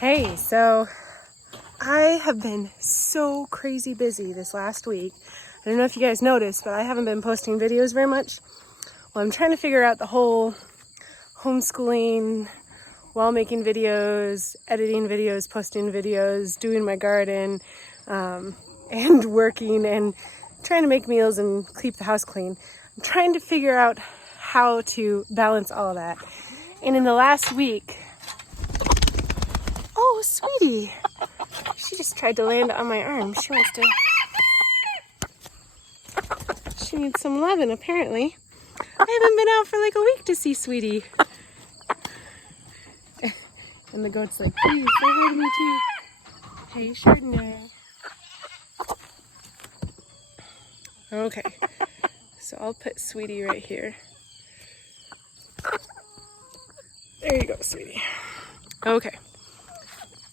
Hey, so I have been so crazy busy this last week. I don't know if you guys noticed, but I haven't been posting videos very much. Well, I'm trying to figure out the whole homeschooling while making videos, editing videos, posting videos, doing my garden, and working and trying to make meals and keep the house clean. I'm trying to figure out how to balance all of that. And in the last week, oh, sweetie, she just tried to land on my arm. She needs some loving, apparently. I haven't been out for like a week to see Sweetie. And the goat's like, please, say hi to me too. Hey, Chardonnay. Okay, so I'll put Sweetie right here. There you go, Sweetie. Okay.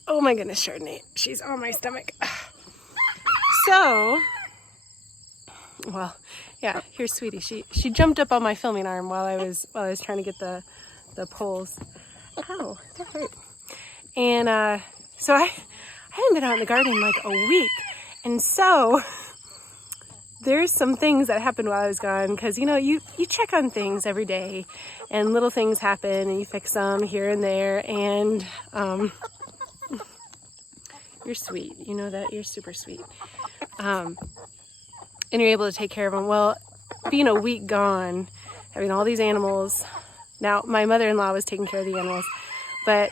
Oh my goodness, Chardonnay. She's on my stomach. So, well, yeah, here's Sweetie. She jumped up on my filming arm while I was trying to get the poles. Ow, that hurt. And so I hadn't been out in the garden in like a week. And so there's some things that happened while I was gone, because you check on things every day and little things happen and you fix them here and there, and you're sweet. You know that. You're super sweet. And you're able to take care of them. Well, being a week gone, having all these animals. Now, my mother-in-law was taking care of the animals, but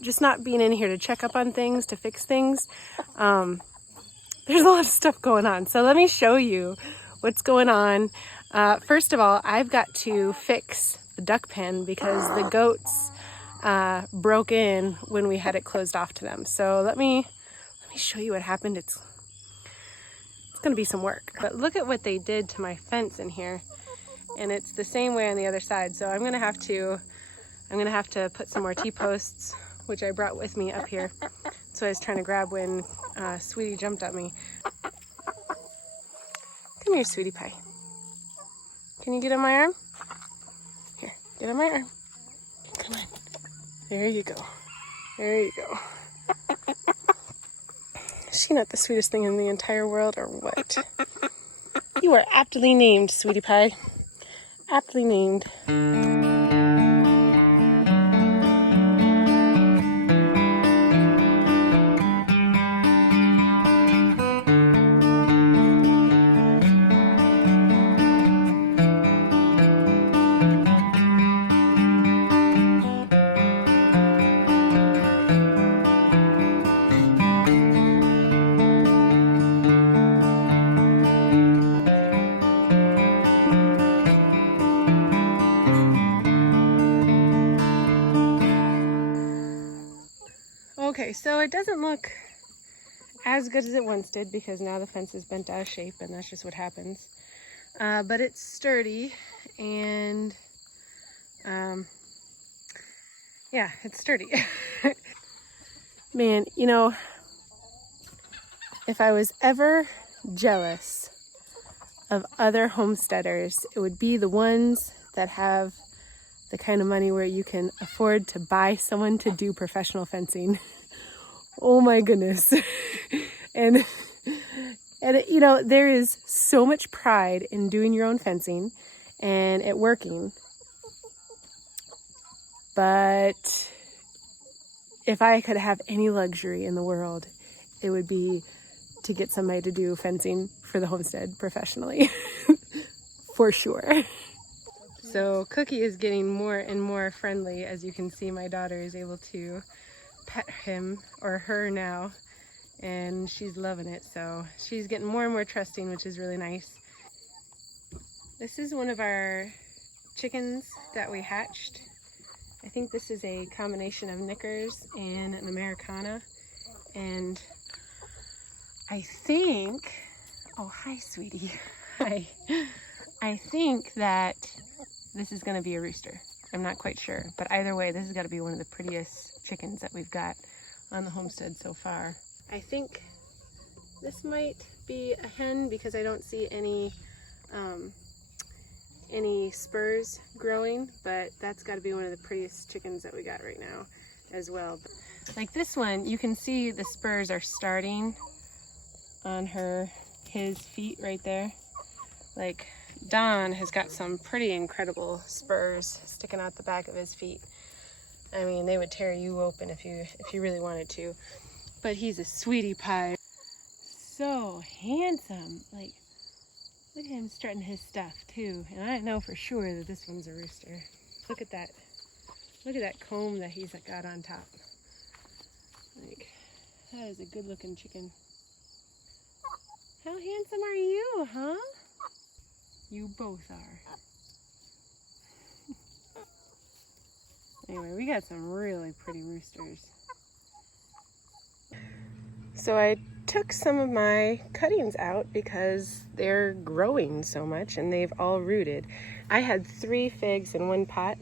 just not being in here to check up on things, to fix things. There's a lot of stuff going on. So let me show you what's going on. First of all, I've got to fix the duck pen because the goats broke in when we had it closed off to them. So let me show you what happened. It's going to be some work. But look at what they did to my fence in here. And it's the same way on the other side. So I'm going to have to put some more T-posts, which I brought with me up here. So I was trying to grab when Sweetie jumped at me. Come here, Sweetie Pie. Can you get on my arm? Here, get on my arm. Come on. There you go. There you go. Is she not the sweetest thing in the entire world, or what? You are aptly named, Sweetie Pie. Aptly named. Okay, so it doesn't look as good as it once did because now the fence is bent out of shape, and that's just what happens. But it's sturdy, and yeah, it's sturdy. Man, if I was ever jealous of other homesteaders, it would be the ones that have the kind of money where you can afford to buy someone to do professional fencing. Oh my goodness. And there is so much pride in doing your own fencing and it working. But if I could have any luxury in the world, it would be to get somebody to do fencing for the homestead professionally. For sure. So Cookie is getting more and more friendly. As you can see, my daughter is able to pet him or her now, and she's loving it. So she's getting more and more trusting, which is really nice. This is one of our chickens that we hatched. I think this is a combination of Knickers and an Americana. And I think, oh, hi, sweetie. Hi. I think that this is going to be a rooster. I'm not quite sure, but either way, this has got to be one of the prettiest chickens that we've got on the homestead so far. I think this might be a hen because I don't see any spurs growing, but that's got to be one of the prettiest chickens that we got right now as well. Like this one, you can see the spurs are starting on his feet right there. Like Don has got some pretty incredible spurs sticking out the back of his feet. I mean, they would tear you open if you really wanted to. But he's a sweetie pie. So handsome. Like, look at him strutting his stuff too. And I know for sure that this one's a rooster. Look at that. Look at that comb that he's got on top. Like, that is a good looking chicken. How handsome are you, huh? You both are. Anyway, we got some really pretty roosters. So I took some of my cuttings out because they're growing so much and they've all rooted. I had 3 figs in one pot.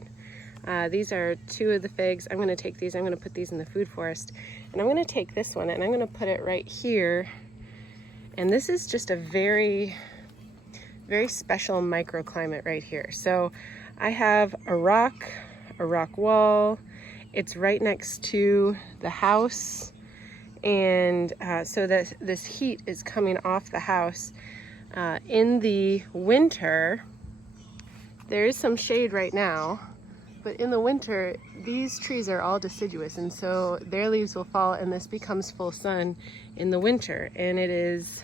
These are 2 of the figs. I'm going to take these, I'm going to put these in the food forest. And I'm going to take this one and I'm going to put it right here. And this is just a very, very special microclimate right here. So I have a rock wall. It's right next to the house. And so that this heat is coming off the house. In the winter, there is some shade right now, but in the winter, these trees are all deciduous, and so their leaves will fall, and this becomes full sun in the winter. And it is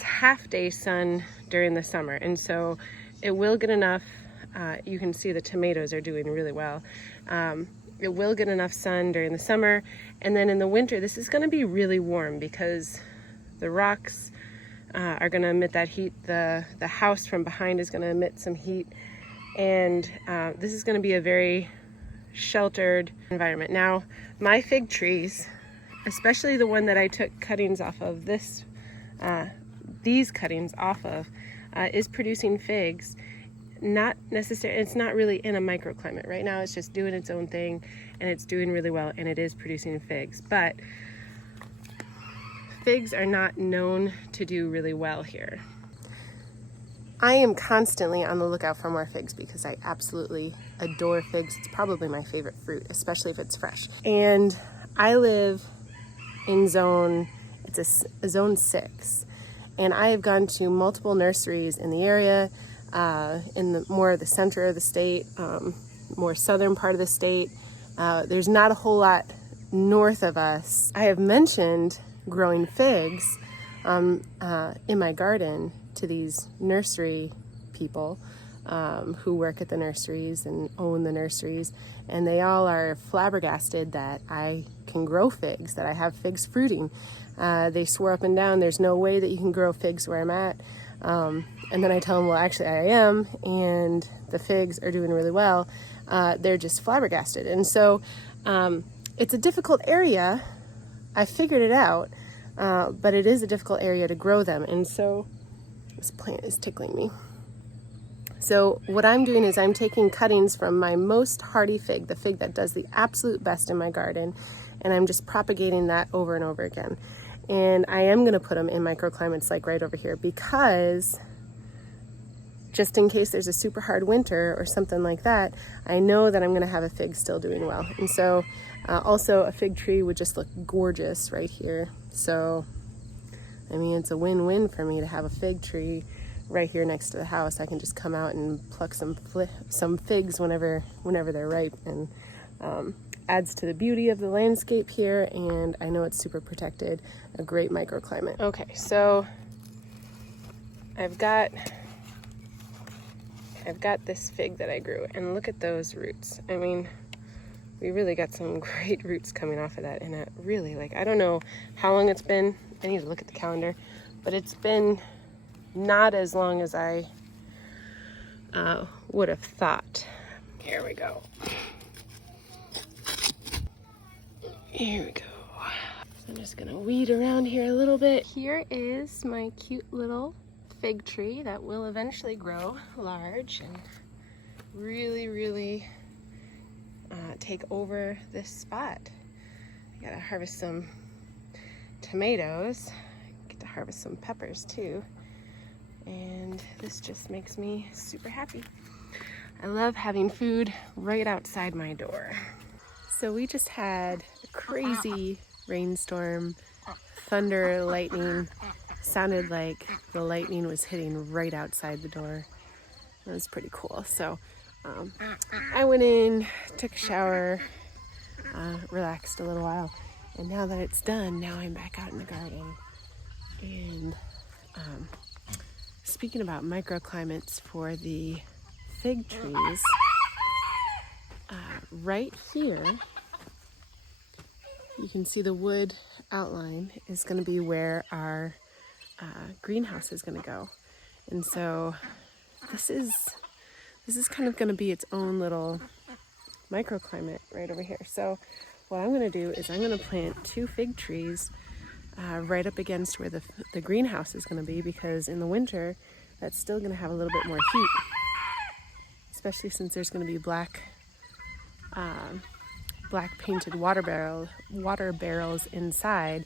half-day sun during the summer, and so it will get enough. You can see the tomatoes are doing really well. It will get enough sun during the summer, and then in the winter this is going to be really warm because the rocks are going to emit that heat. The house from behind is going to emit some heat, and this is going to be a very sheltered environment. Now, my fig trees, especially the one that I took cuttings off of, these cuttings off of, is producing figs. Not necessarily, it's not really in a microclimate. Right now it's just doing its own thing and it's doing really well and it is producing figs. But figs are not known to do really well here. I am constantly on the lookout for more figs because I absolutely adore figs. It's probably my favorite fruit, especially if it's fresh. And I live in zone 6. And I have gone to multiple nurseries in the area, in the center of the state, more southern part of the state. There's not a whole lot north of us. I have mentioned growing figs in my garden to these nursery people who work at the nurseries and own the nurseries, and they all are flabbergasted that I can grow figs, that I have figs fruiting. They swear up and down there's no way that you can grow figs where I'm at. And then I tell them, well, actually I am, and the figs are doing really well. They're just flabbergasted. And so it's a difficult area. I figured it out, but it is a difficult area to grow them. And so this plant is tickling me. So what I'm doing is I'm taking cuttings from my most hardy fig, the fig that does the absolute best in my garden, and I'm just propagating that over and over again. And I am going to put them in microclimates like right over here because just in case there's a super hard winter or something like that, I know that I'm going to have a fig still doing well. And so also a fig tree would just look gorgeous right here. So, I mean, it's a win-win for me to have a fig tree right here next to the house. I can just come out and pluck some figs whenever they're ripe, and adds to the beauty of the landscape here, and I know it's super protected, a great microclimate. Okay, so I've got this fig that I grew, and look at those roots. I mean, we really got some great roots coming off of that, and it really, like, I don't know how long it's been. I need to look at the calendar, but it's been not as long as I would have thought. Here we go. Here we go. I'm just gonna weed around here a little bit. Here is my cute little fig tree that will eventually grow large and really, really take over this spot. I gotta harvest some tomatoes. Get to harvest some peppers too. And this just makes me super happy. I love having food right outside my door. So we just had a crazy rainstorm, thunder, lightning. Sounded like the lightning was hitting right outside the door. It was pretty cool. So I went in, took a shower, relaxed a little while. And now that it's done, now I'm back out in the garden. And speaking about microclimates for the fig trees, right here, you can see the wood outline is going to be where our greenhouse is going to go. And so this is kind of going to be its own little microclimate right over here. So what I'm going to do is I'm going to plant 2 fig trees right up against where the greenhouse is going to be, because in the winter that's still going to have a little bit more heat, especially since there's going to be black painted water barrels inside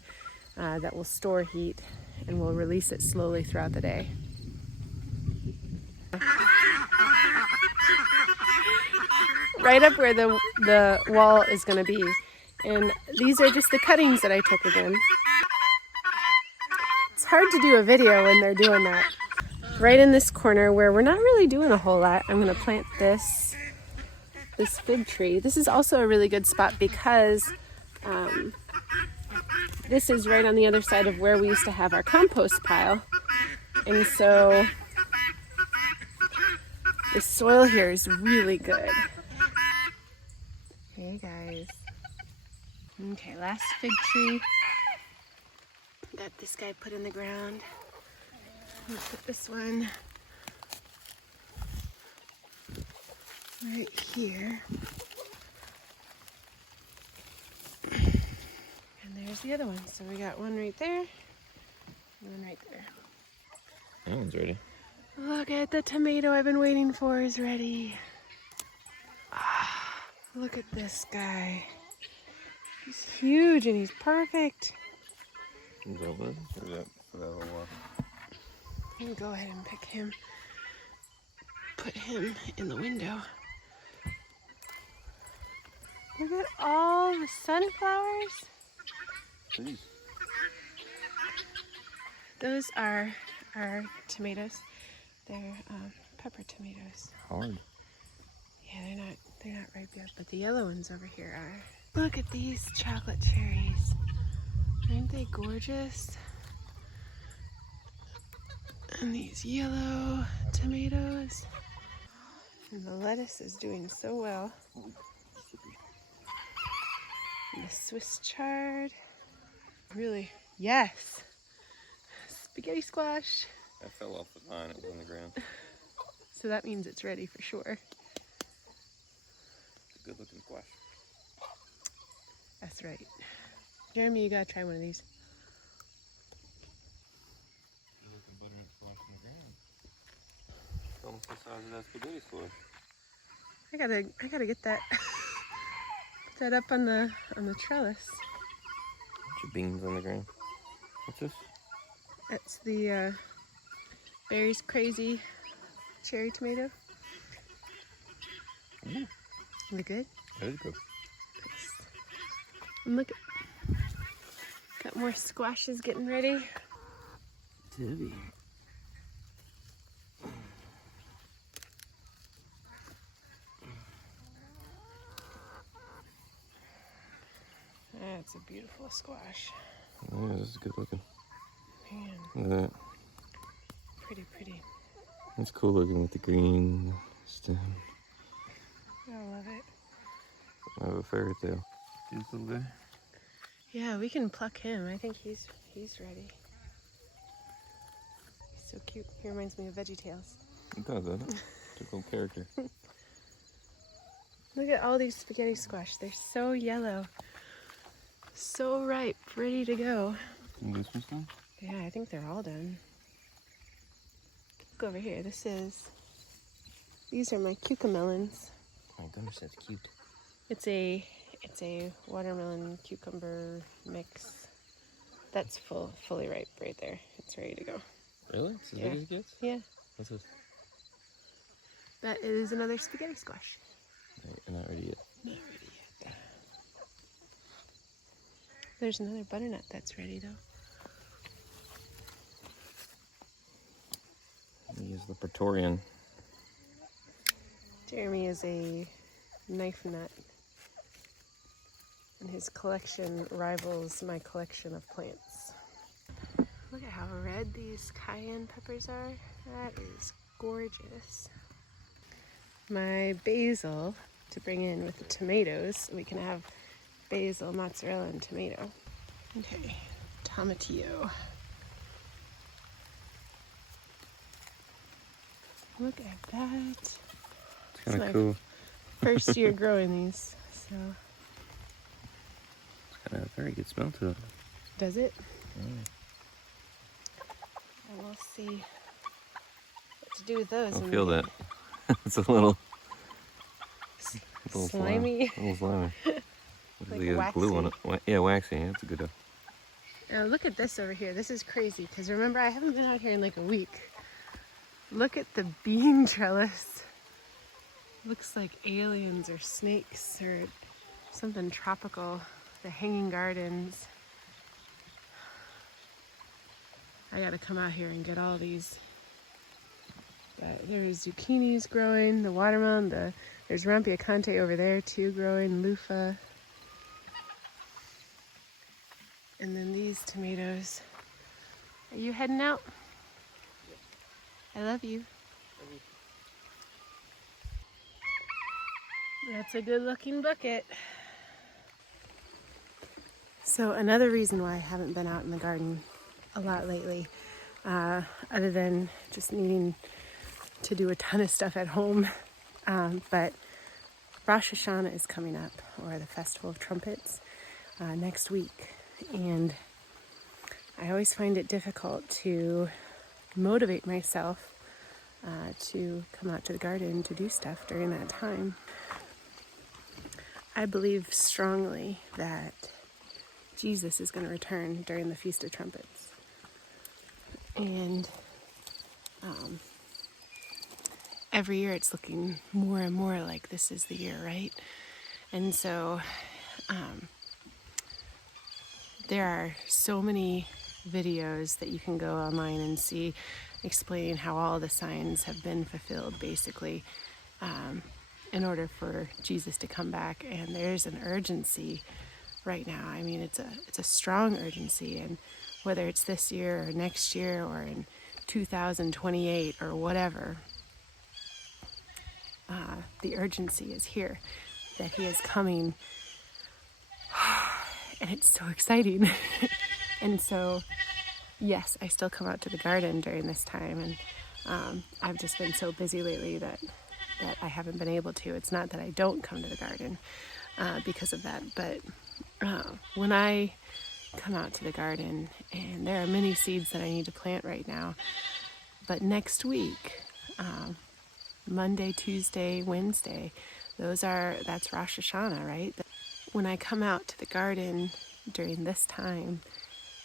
that will store heat and will release it slowly throughout the day. Right up where the wall is going to be. And these are just the cuttings that I took again. It's hard to do a video when they're doing that. Right in this corner where we're not really doing a whole lot, I'm going to plant this fig tree. This is also a really good spot because this is right on the other side of where we used to have our compost pile. And so the soil here is really good. Hey guys. Okay, last fig tree that this guy put in the ground. I'm gonna put this one right here. And there's the other one. So we got one right there and one right there. That one's ready. Look at the tomato I've been waiting for is ready. Look at this guy. He's huge and he's perfect. Is that one? Or is that for that little one? I'm gonna go ahead and pick him. Put him in the window. Look at all the sunflowers. Please. Those are our tomatoes. They're pepper tomatoes. Hard. Yeah, they're not ripe yet, but the yellow ones over here are. Look at these chocolate cherries. Aren't they gorgeous? And these yellow tomatoes. And the lettuce is doing so well. And the Swiss chard. Really, yes. Spaghetti squash. I fell off the vine, it was on the ground. So that means it's ready for sure. It's a good looking squash. That's right. Jeremy, you gotta try one of these. Good looking butternut squash on the ground. It's almost the size of that spaghetti squash. I gotta get that. Put that up on the trellis. Bunch of beans on the ground. What's this? That's the Barry's Crazy cherry tomato. Ooh. Look good? That is good. Nice. And look at, got more squashes getting ready. It's heavy. That's a beautiful squash. Yeah, this is good looking. Man, Look at that. pretty. It's cool looking with the green stem. I love it. I have a fairy tale. This little guy. Yeah, we can pluck him. I think he's ready. He's so cute. He reminds me of VeggieTales. It does, doesn't it? It's a cool character. Look at all these spaghetti squash. They're so yellow. So ripe, ready to go. And this one's done? Yeah, I think they're all done. Look over here. These are my cucamelons. Oh gosh, that's cute. It's a watermelon cucumber mix. That's fully ripe right there. It's ready to go. Really? It's as big as it gets? Yeah. What's this? That is another spaghetti squash. Not ready yet. Not ready yet. There's another butternut that's ready though. Use the Praetorian. Jeremy is a knife nut, and his collection rivals my collection of plants. Look at how red these cayenne peppers are. That is gorgeous. My basil to bring in with the tomatoes. We can have basil, mozzarella, and tomato. Okay, tomatillo. Look at that. It's kind of cool. First year growing these, so. It's got a very good smell to it. Does it? Mm. And we'll see what to do with those. I feel that. It's a little slimy. A little slimy. Like the waxy. glue on it. Yeah, waxy. That's a good. Now look at this over here. This is crazy because remember I haven't been out here in like a week. Look at the bean trellis. Looks like aliens or snakes or something tropical. The hanging gardens. I gotta come out here and get all these. But there's zucchinis growing, the watermelon, there's rampiacante over there too growing, loofah. And then these tomatoes. Are you heading out? I love you. That's a good looking bucket. So another reason why I haven't been out in the garden a lot lately, other than just needing to do a ton of stuff at home, but Rosh Hashanah is coming up, or the Festival of Trumpets, next week. And I always find it difficult to motivate myself to come out to the garden to do stuff during that time. I believe strongly that Jesus is going to return during the Feast of Trumpets. And every year it's looking more and more like this is the year, right? And so there are so many videos that you can go online and see explaining how all the signs have been fulfilled, basically, in order for Jesus to come back. And there's an urgency right now. I mean, it's a strong urgency, and whether it's this year or next year or in 2028 or whatever, the urgency is here that he is coming. And it's so exciting. And so, yes, I still come out to the garden during this time, and I've just been so busy lately that I haven't been able to. It's not that I don't come to the garden because of that, but when I come out to the garden, and there are many seeds that I need to plant right now, but next week, Monday, Tuesday, Wednesday, that's Rosh Hashanah, right? When I come out to the garden during this time,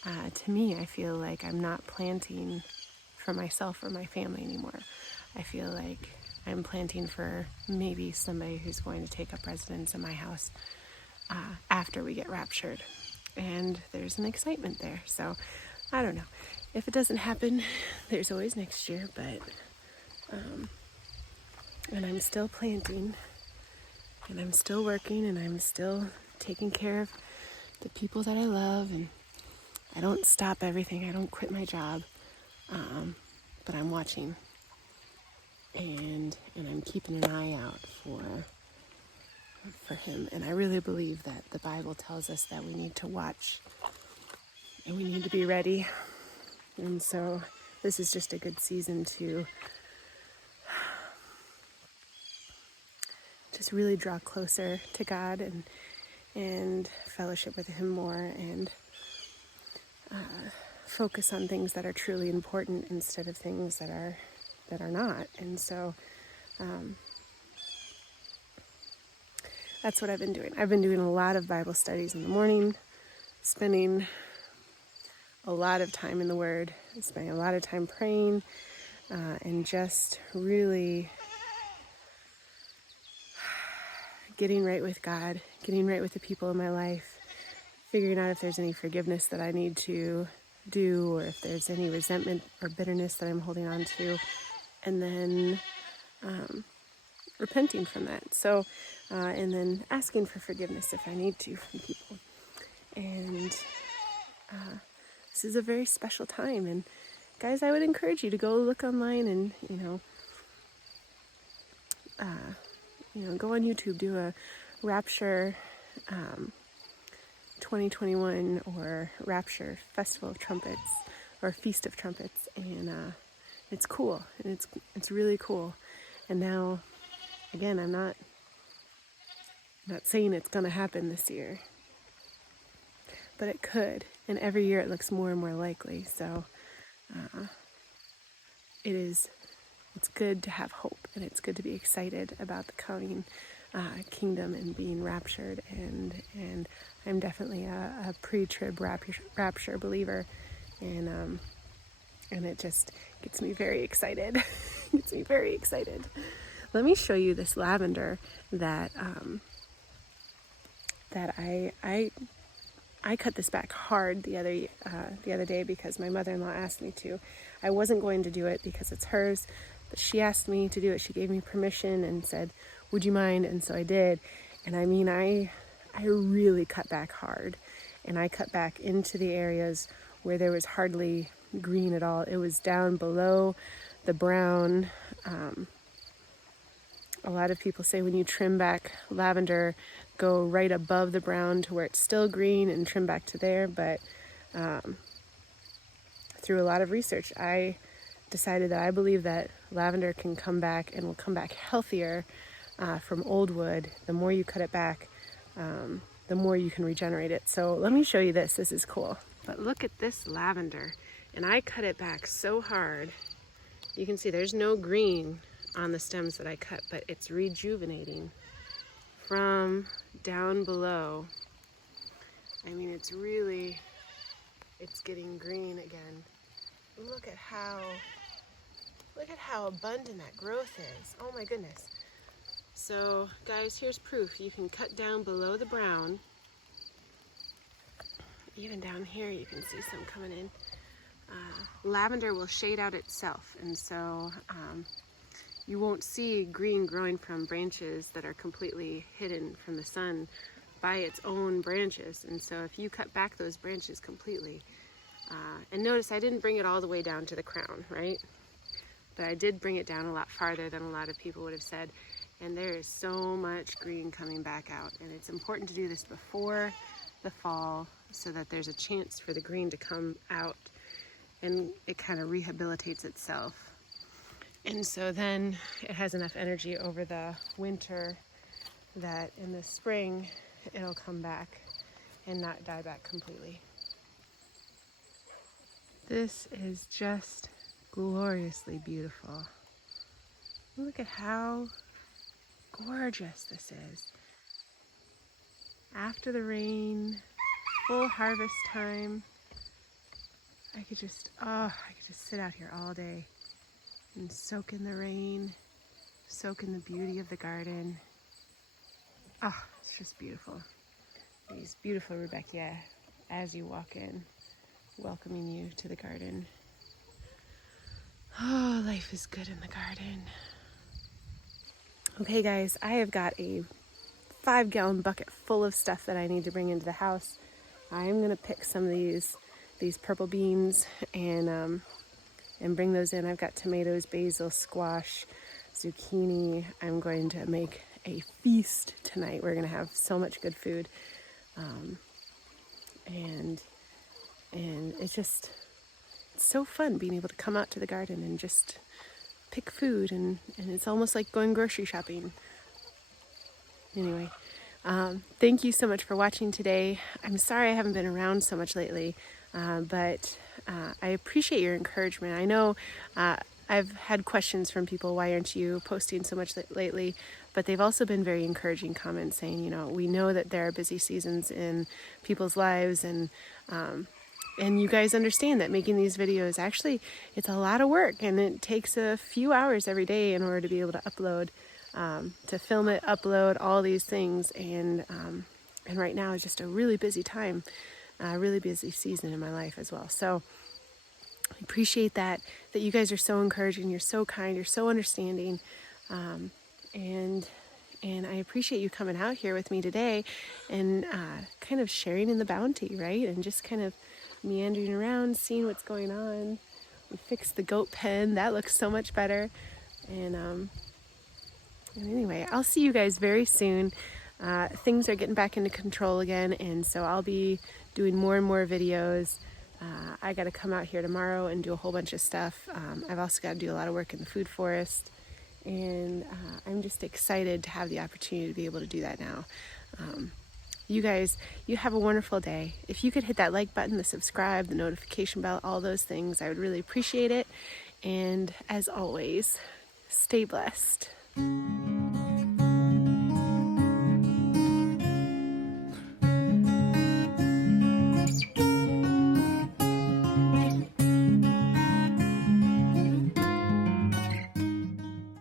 to me, I feel like I'm not planting for myself or my family anymore. I feel like I'm planting for maybe somebody who's going to take up residence in my house after we get raptured. And there's an excitement there. So, I don't know. If it doesn't happen, there's always next year, but, and I'm still planting, and I'm still working, and I'm still taking care of the people that I love, and I don't stop everything. I don't quit my job, but I'm watching, and I'm keeping an eye out for him. And I really believe that the Bible tells us that we need to watch, and we need to be ready. And so this is just a good season to just really draw closer to God and fellowship with him more, and focus on things that are truly important instead of things that are not. And so that's what I've been doing. I've been doing a lot of Bible studies in the morning, spending a lot of time in the Word, spending a lot of time praying, and just really getting right with God, getting right with the people in my life, figuring out if there's any forgiveness that I need to do, or if there's any resentment or bitterness that I'm holding on to, and then repenting from that. So, and then asking for forgiveness if I need to from people. And this is a very special time. And guys, I would encourage you to go look online and, go on YouTube, do a Rapture 2021 or Rapture Festival of Trumpets or Feast of Trumpets, and it's cool, and it's really cool. And now, again, I'm not saying it's going to happen this year, but it could, and every year it looks more and more likely. So it's good to have hope, and it's good to be excited about the coming kingdom and being raptured, and I'm definitely a pre-trib rapture believer, and it just gets me very excited. Gets me very excited. Let me show you this lavender that I cut this back hard the other day because my mother-in-law asked me to. I wasn't going to do it because it's hers, but she asked me to do it. She gave me permission and said, "Would you mind?" And so I did. And I mean, I really cut back hard, and I cut back into the areas where there was hardly green at all. It was down below the brown. A lot of people say when you trim back lavender, go right above the brown to where it's still green and trim back to there. But through a lot of research, I decided that I believe that lavender can come back and will come back healthier from old wood. The more you cut it back, the more you can regenerate it. So let me show you this. This is cool. But look at this lavender. And I cut it back so hard. You can see there's no green on the stems that I cut, but it's rejuvenating from down below. I mean, it's getting green again. Look at how abundant that growth is. Oh my goodness. So guys, here's proof. You can cut down below the brown. Even down here you can see some coming in. Lavender will shade out itself, and so you won't see green growing from branches that are completely hidden from the sun by its own branches. And so if you cut back those branches completely, and notice I didn't bring it all the way down to the crown, right? But I did bring it down a lot farther than a lot of people would have said. And there is so much green coming back out. And it's important to do this before the fall so that there's a chance for the green to come out and it kind of rehabilitates itself. And so then it has enough energy over the winter that in the spring it'll come back and not die back completely. This is just gloriously beautiful. Look at how gorgeous this is. After the rain, full harvest time, I could just sit out here all day and soak in the rain, soak in the beauty of the garden. Oh, it's just beautiful. These beautiful Rebecca as you walk in, welcoming you to the garden. Oh, life is good in the garden. Okay guys, I have got a 5-gallon bucket full of stuff that I need to bring into the house. I'm gonna pick some of these purple beans and bring those in. I've got tomatoes, basil, squash, zucchini. I'm going to make a feast tonight. We're gonna have so much good food, and it's so fun being able to come out to the garden and just pick food, and it's almost like going grocery shopping. Anyway, thank you so much for watching today. I'm sorry I haven't been around so much lately, but I appreciate your encouragement. I know I've had questions from people, why aren't you posting so much lately? But they've also been very encouraging comments saying, we know that there are busy seasons in people's lives, and you guys understand that making these videos, actually, it's a lot of work, and it takes a few hours every day in order to be able to upload, to film it, upload all these things, and And right now is just a really busy time, a really busy season in my life as well. So I appreciate that you guys are so encouraging, you're so kind, you're so understanding, and I appreciate you coming out here with me today and kind of sharing in the bounty, right? And just kind of meandering around, seeing what's going on. We fixed the goat pen. That looks so much better. And anyway, I'll see you guys very soon. Things are getting back into control again, and so I'll be doing more and more videos. I got to come out here tomorrow and do a whole bunch of stuff. I've also got to do a lot of work in the food forest, and I'm just excited to have the opportunity to be able to do that now. You guys, you have a wonderful day. If you could hit that like button, the subscribe, the notification bell, all those things, I would really appreciate it. And as always, stay blessed.